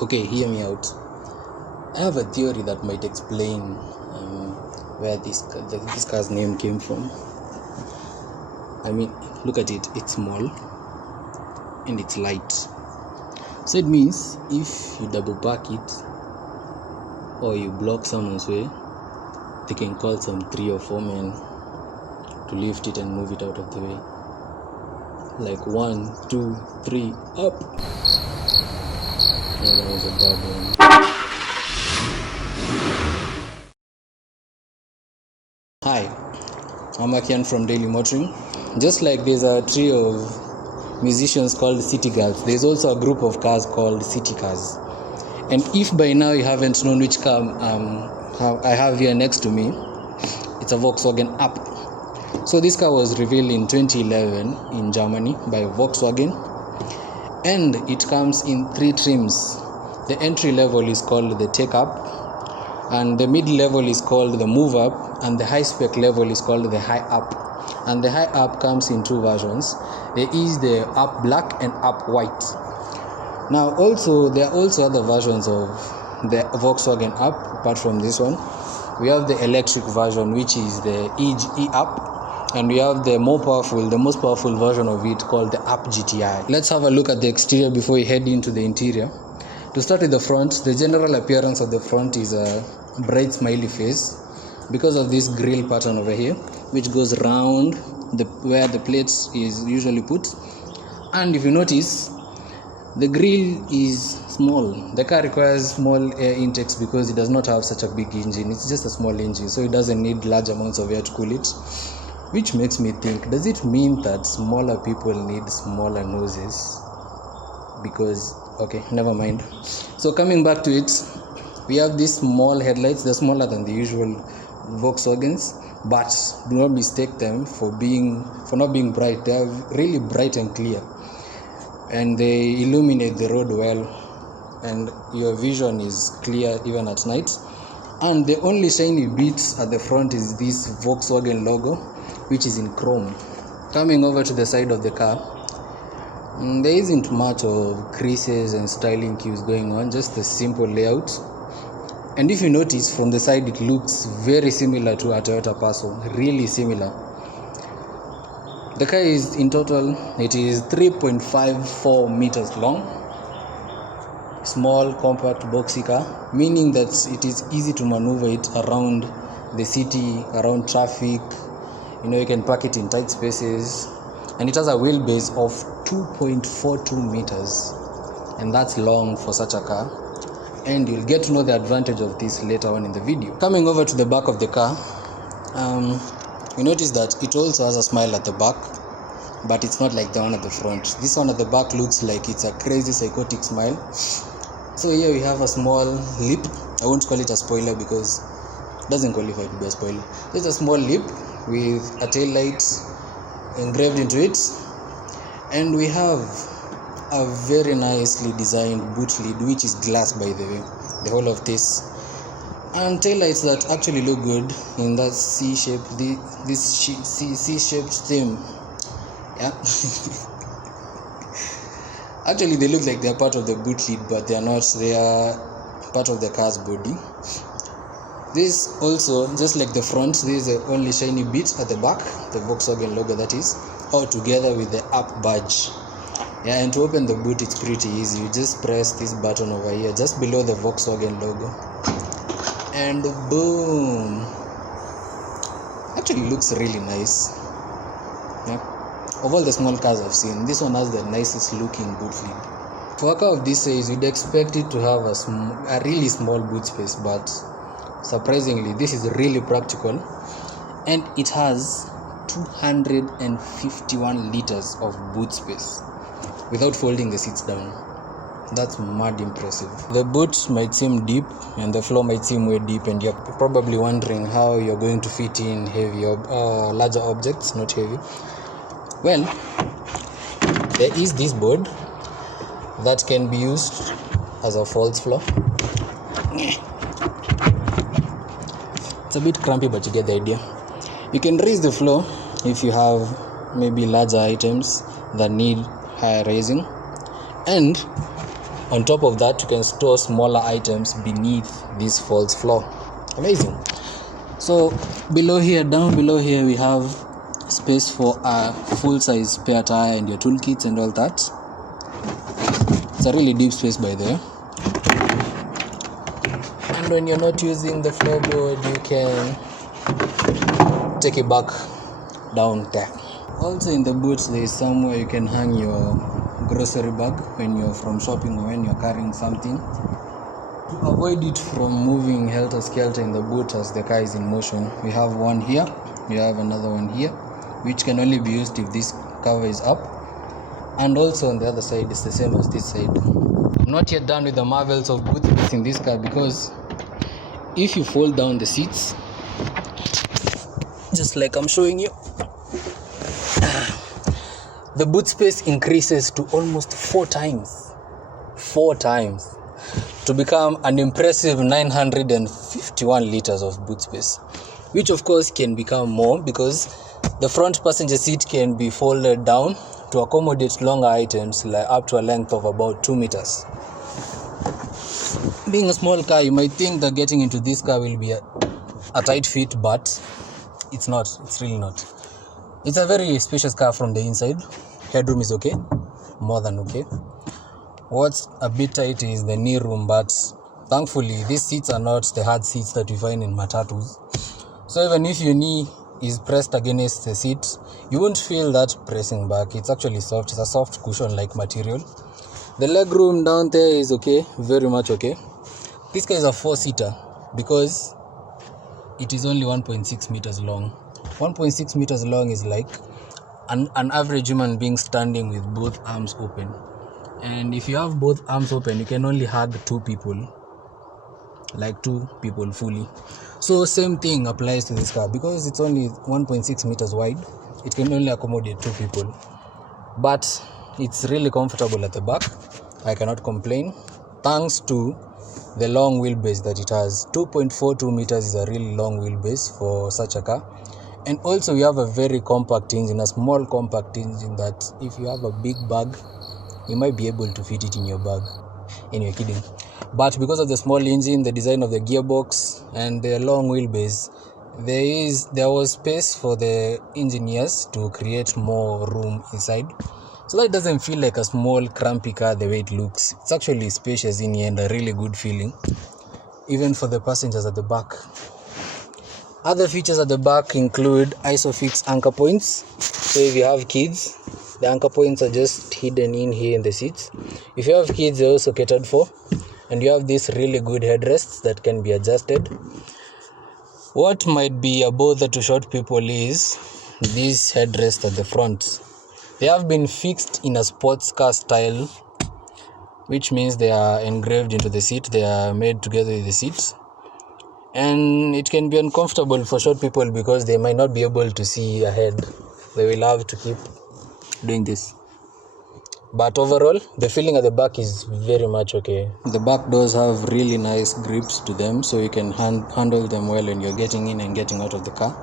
Okay, hear me out. I have a theory that might explain where this car's name came from. I mean, look at it. It's small and it's light. So it means if you double park it or you block someone's way, they can call some 3 or 4 men to lift it and move it out of the way. Like 1, 2, 3, up. Yeah, that was a bad one. Hi, I'm Akian from Daily Motoring. Just like there's a trio of musicians called City Girls, there's also a group of cars called City Cars. And if by now you haven't known which car I have here next to me, it's a Volkswagen Up. So this car was revealed in 2011 in Germany by Volkswagen, and it comes in 3 trims. The entry level is called the Take Up, and the mid level is called the Move Up, and the high spec level is called the High Up. And the High Up comes in 2 versions. There is the Up Black and Up White. Now there are also other versions of the Volkswagen Up apart from this one. We have the electric version, which is the E-Up, and we have the most powerful version of it called the Up GTI. Let's have a look at the exterior before we head into the interior. To start with the front, the general appearance of the front is a bright smiley face because of this grille pattern over here, which goes round where the plate is usually put. And if you notice, the grille is small. The car requires small air intakes because it does not have such a big engine. It's just a small engine, so it doesn't need large amounts of air to cool it. Which makes me think, does it mean that smaller people need smaller noses? Because, okay, never mind. So coming back to it, we have these small headlights. They're smaller than the usual Volkswagens, but do not mistake them for not being bright. They are really bright and clear, and they illuminate the road well, and your vision is clear even at night. And the only shiny bit at the front is this Volkswagen logo, which is in chrome. Coming over to the side of the car, there isn't much of creases and styling cues going on, just a simple layout. And if you notice from the side, it looks very similar to a Toyota Passo, really similar. The car is in total, it is 3.54 meters long. Small, compact, boxy car, meaning that it is easy to maneuver it around the city, around traffic. You can park it in tight spaces. And it has a wheelbase of 2.42 meters. And that's long for such a car. And you'll get to know the advantage of this later on in the video. Coming over to the back of the car, you notice that it also has a smile at the back, but it's not like the one at the front. This one at the back looks like it's a crazy psychotic smile. So here we have a small lip. I won't call it a spoiler because it doesn't qualify to be a spoiler. It's a small lip with a tail light engraved into it, and we have a very nicely designed boot lid, which is glass, by the way, the whole of this, and tail lights that actually look good in that C-shape, this C-shaped theme. Yeah. Actually, they look like they are part of the boot lid, but they are not. They are part of the car's body. This also, just like the front, this is the only shiny bit at the back, the Volkswagen logo that is, all together with the Up badge. Yeah, and to open the boot, it's pretty easy. You just press this button over here, just below the Volkswagen logo, and boom. Actually looks really nice. Yeah. Of all the small cars I've seen, this one has the nicest looking boot lid. For a car of this size, you'd expect it to have a really small boot space, but surprisingly, this is really practical, and it has 251 liters of boot space without folding the seats down. That's mad impressive. The boot might seem deep and the floor might seem way deep, and you're probably wondering how you're going to fit in larger objects, not heavy. Well, there is this board that can be used as a false floor. It's a bit crampy, but you get the idea. You can raise the floor if you have maybe larger items that need higher raising, and On top of that, you can store smaller items beneath this false floor. Amazing. So down below here, we have space for a full-size spare tire and your toolkits and all that. It's a really deep space by there. And when you're not using the floorboard, you can take it back down there. Also in the boot, there is somewhere you can hang your grocery bag when you're from shopping or when you're carrying something. To avoid it from moving helter-skelter in the boot as the car is in motion, we have one here, we have another one here, which can only be used if this cover is up. And also on the other side, it's the same as this side. I'm not yet done with the marvels of boot space in this car, because if you fold down the seats, just like I'm showing you, the boot space increases to almost 4 times to become an impressive 951 liters of boot space, which of course can become more because the front passenger seat can be folded down to accommodate longer items, like up to a length of about 2 meters. Being a small car, you might think that getting into this car will be a tight fit, but it's not. It's really not. It's a very spacious car from the inside. Headroom is okay, more than okay. What's a bit tight is the knee room, but thankfully these seats are not the hard seats that you find in matatus. So even if your knee is pressed against the seat, you won't feel that pressing back. It's actually soft. It's a soft cushion-like material. The leg room down there is okay, very much okay. This car is a 4-seater because it is only 1.6 meters long. 1.6 meters long is like an average human being standing with both arms open. And if you have both arms open, you can only hug 2 people, like 2 people fully. So same thing applies to this car. Because it's only 1.6 meters wide, it can only accommodate 2 people. But it's really comfortable at the back. I cannot complain, thanks to the long wheelbase that it has. 2.42 meters is a really long wheelbase for such a car. And also we have a very compact engine, a small compact engine that if you have a big bag, you might be able to fit it in your bag. Anyway, kidding. But because of the small engine, the design of the gearbox, and the long wheelbase, there was space for the engineers to create more room inside. So that it doesn't feel like a small, crampy car the way it looks. It's actually spacious in here and a really good feeling, even for the passengers at the back. Other features at the back include ISOFIX anchor points. So if you have kids, the anchor points are just hidden in here in the seats. If you have kids, they're also catered for. And you have these really good headrests that can be adjusted. What might be a bother to short people is these headrests at the front. They have been fixed in a sports car style, which means they are engraved into the seat. They are made together with the seats. And it can be uncomfortable for short people because they might not be able to see ahead. They will have to keep doing this. But overall, the feeling at the back is very much okay. The back doors have really nice grips to them, so you can handle them well when you're getting in and getting out of the car.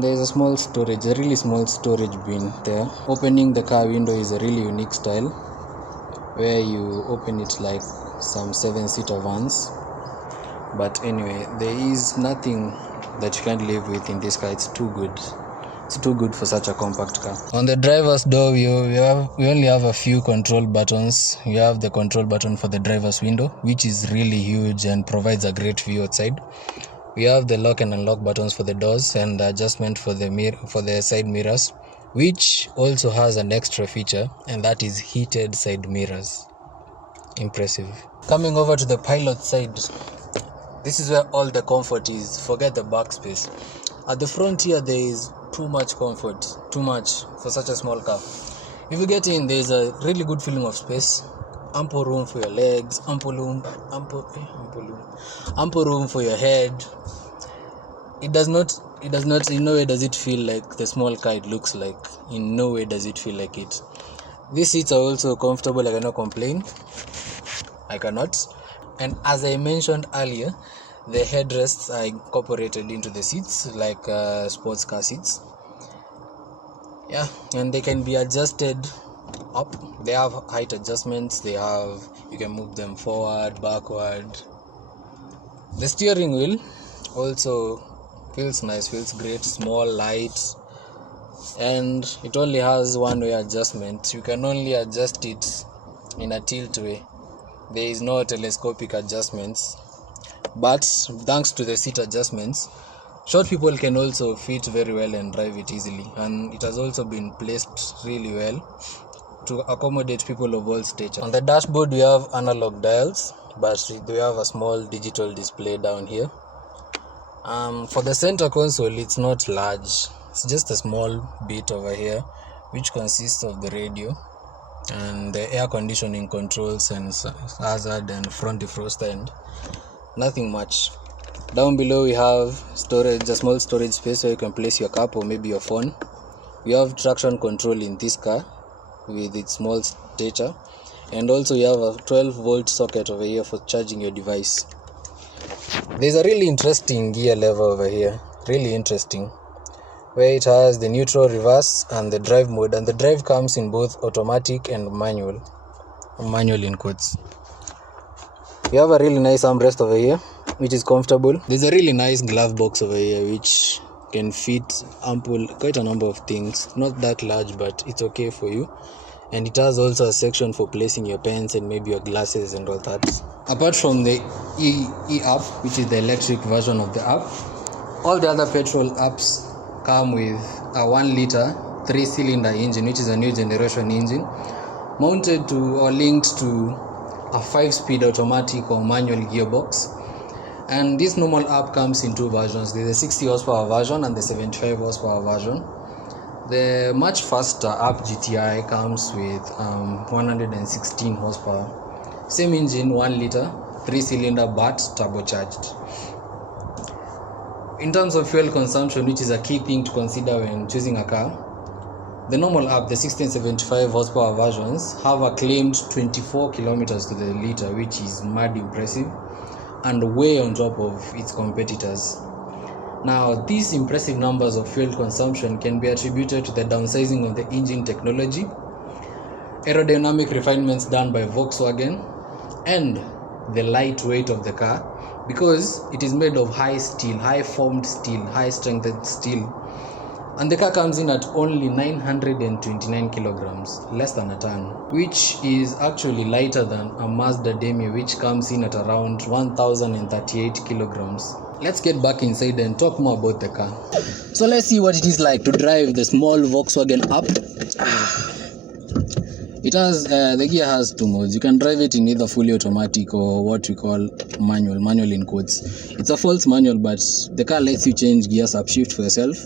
There's a really small storage bin there. Opening the car window is a really unique style, where you open it like some 7-seater vans. But anyway, there is nothing that you can't live with in this car. It's too good. It's too good for such a compact car. On the driver's door, we only have a few control buttons. You have the control button for the driver's window, which is really huge and provides a great view outside. We have the lock and unlock buttons for the doors and the adjustment for the side mirrors, which also has an extra feature, and that is heated side mirrors. Impressive. Coming over to the pilot side, this is where all the comfort is. Forget the back space. At the front here, there is too much comfort, too much for such a small car. If you get in, there is a really good feeling of space. Ample room for your legs, ample room for your head. It does not, in no way does it feel like the small car it looks like. In no way does it feel like it. These seats are also comfortable. I cannot complain. I cannot. And as I mentioned earlier, the headrests are incorporated into the seats like sports car seats. Yeah, and they can be adjusted Up. They have height adjustments. You can move them forward, backward. The steering wheel also feels nice, feels great, small, light, and it only has one-way adjustment. You can only adjust it in a tilt way. There is no telescopic adjustments, but thanks to the seat adjustments, short people can also fit very well and drive it easily, and it has also been placed really well to accommodate people of all stature. On the dashboard we have analog dials, but we have a small digital display down here. For the center console, it's not large, it's just a small bit over here, which consists of the radio and the air conditioning controls and hazard and front defroster, and nothing much. Down below we have storage, a small storage space where you can place your cup or maybe your phone. We have traction control in this car with its small stature, and also you have a 12-volt socket over here for charging your device. There's a really interesting gear lever over here, really interesting, where it has the neutral, reverse and the drive mode, and the drive comes in both automatic and manual in quotes. You have a really nice armrest over here, which is comfortable. There's a really nice glove box over here which can fit quite a number of things. Not that large, but it's okay for you. And it has also a section for placing your pens and maybe your glasses and all that. Apart from the e-app, which is the electric version of the app, all the other petrol apps come with a 1-liter 3-cylinder engine, which is a new generation engine, mounted to or linked to a 5-speed automatic or manual gearbox. And this normal app comes in 2 versions. There's a 60 horsepower version and the 75 horsepower version. The much faster Up GTI comes with 116 horsepower. Same engine, 1-liter 3-cylinder, but turbocharged. In terms of fuel consumption, which is a key thing to consider when choosing a car, the normal Up, the 1675 horsepower versions, have a claimed 24 kilometers to the liter, which is mad impressive and way on top of its competitors. Now, these impressive numbers of fuel consumption can be attributed to the downsizing of the engine technology, aerodynamic refinements done by Volkswagen, and the lightweight of the car, because it is made of high formed steel, high strengthened steel. And the car comes in at only 929 kilograms, less than a ton, which is actually lighter than a Mazda Demio, which comes in at around 1038 kilograms. Let's get back inside and talk more about the car. So let's see what it is like to drive the small Volkswagen Up. It has the gear has 2 modes. You can drive it in either fully automatic or what we call manual in quotes. It's a false manual, but the car lets you change gears upshift for yourself.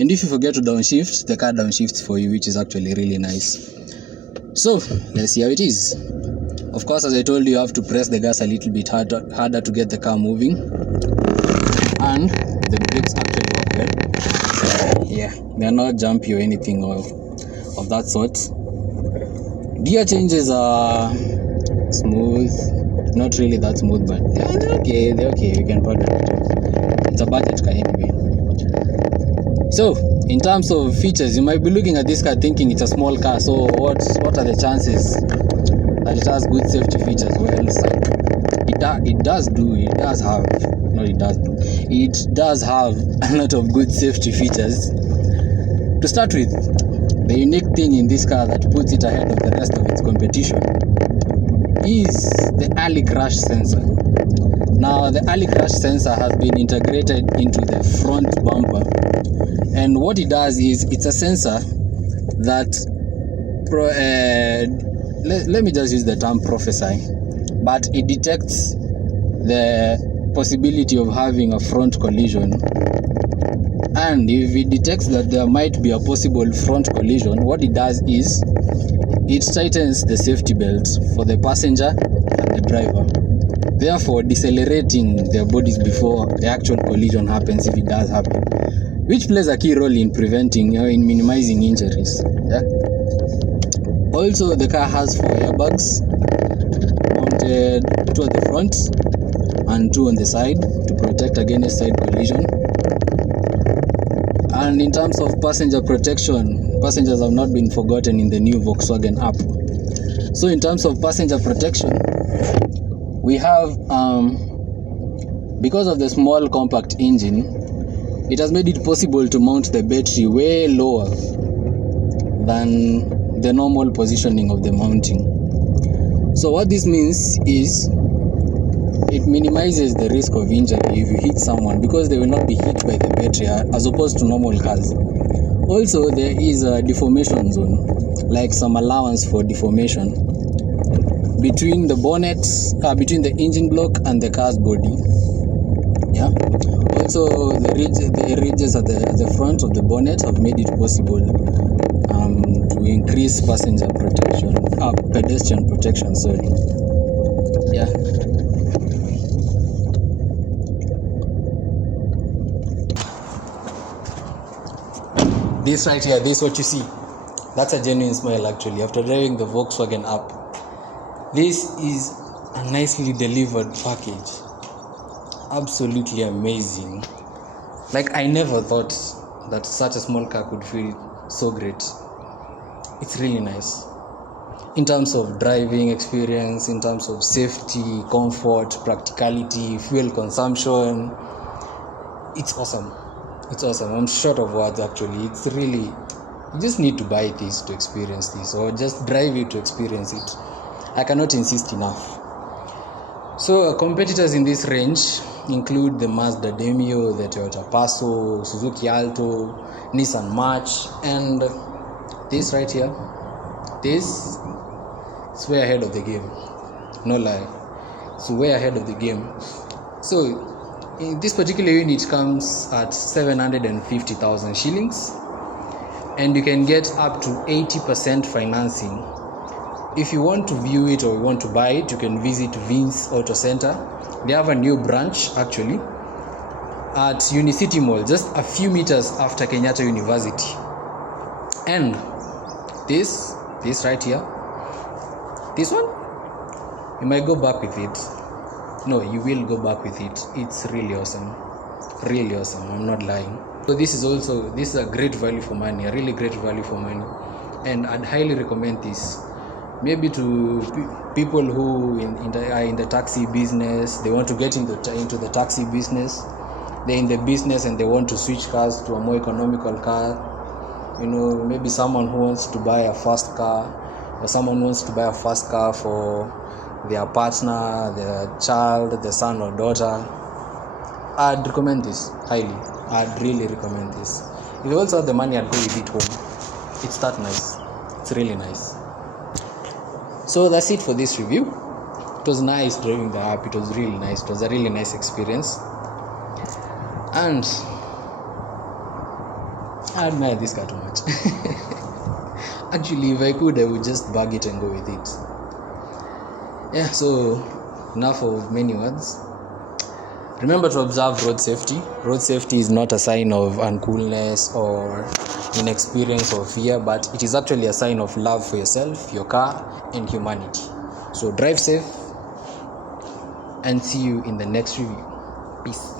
And if you forget to downshift, the car downshifts for you, which is actually really nice. So let's see how it is. Of course, as I told you, you have to press the gas a little bit harder to get the car moving. And the brakes actually work well. Yeah, they are not jumpy or anything of that sort. Gear changes are smooth, not really that smooth, but they're okay. We can pardon it. It's a budget car anyway. So, in terms of features, you might be looking at this car thinking it's a small car. So, what are the chances that it has good safety features? Well, it does have a lot of good safety features. To start with, the unique thing in this car that puts it ahead of the rest of its competition is the early crash sensor. Now, the early crash sensor has been integrated into the front bumper, and what it does is it's a sensor that let me just use the term prophesy, but it detects the possibility of having a front collision. And if it detects that there might be a possible front collision, what it does is it tightens the safety belt for the passenger and the driver, therefore decelerating their bodies before the actual collision happens, if it does happen, which plays a key role in preventing or in minimizing injuries. Also, the car has 4 airbags mounted, 2 at the front and 2 on the side to protect against side collision. And in terms of passenger protection, passengers have not been forgotten in the new Volkswagen Up. So in terms of passenger protection, we have, because of the small compact engine, it has made it possible to mount the battery way lower than the normal positioning of the mounting. So what this means is it minimizes the risk of injury if you hit someone, because they will not be hit by the battery as opposed to normal cars. Also, there is a deformation zone, like some allowance for deformation between the bonnet, between the engine block and the car's body. Yeah. Also, the ridges at the front of the bonnet have made it possible to increase passenger protection, pedestrian protection. Sorry. Yeah. This right here, this is what you see. That's a genuine smile actually after driving the Volkswagen Up. This is a nicely delivered package. Absolutely amazing. Like, I never thought that such a small car could feel so great. It's really nice. In terms of driving experience, in terms of safety, comfort, practicality, fuel consumption, it's awesome. It's awesome. I'm short of words actually. It's really, you just need to buy this to experience this, or just drive it to experience it. I cannot insist enough. So competitors in this range include the Mazda Demio, the Toyota Passo, Suzuki Alto, Nissan March, and this right here. This is way ahead of the game. No lie. It's way ahead of the game. So this particular unit comes at 750,000 shillings, and you can get up to 80% financing. If you want to view it or you want to buy it, you can visit Vince Auto Center. They have a new branch actually at Unicity Mall, just a few meters after Kenyatta University. And this right here, this one, you might go back with it. No, you will go back with it. It's really awesome. Really awesome. I'm not lying. So this is a great value for money, a really great value for money. And I'd highly recommend this. Maybe to people who are in the taxi business, they want to get into the taxi business. They're in the business and they want to switch cars to a more economical car. You know, maybe someone who wants to buy a fast car, or someone who wants to buy a fast car for their partner, their child, their son or daughter. I'd recommend this highly. I'd really recommend this. If you also have the money, I'd go with it home. It's that nice. It's really nice. So that's it for this review. It was nice driving the app. It was really nice. It was a really nice experience. And I admire this car too much. Actually, if I could, I would just bag it and go with it. Yeah, so enough of many words. Remember to observe road safety. Road safety is not a sign of uncoolness or inexperience or fear, but it is actually a sign of love for yourself, your car, and humanity. So drive safe, and see you in the next review. Peace.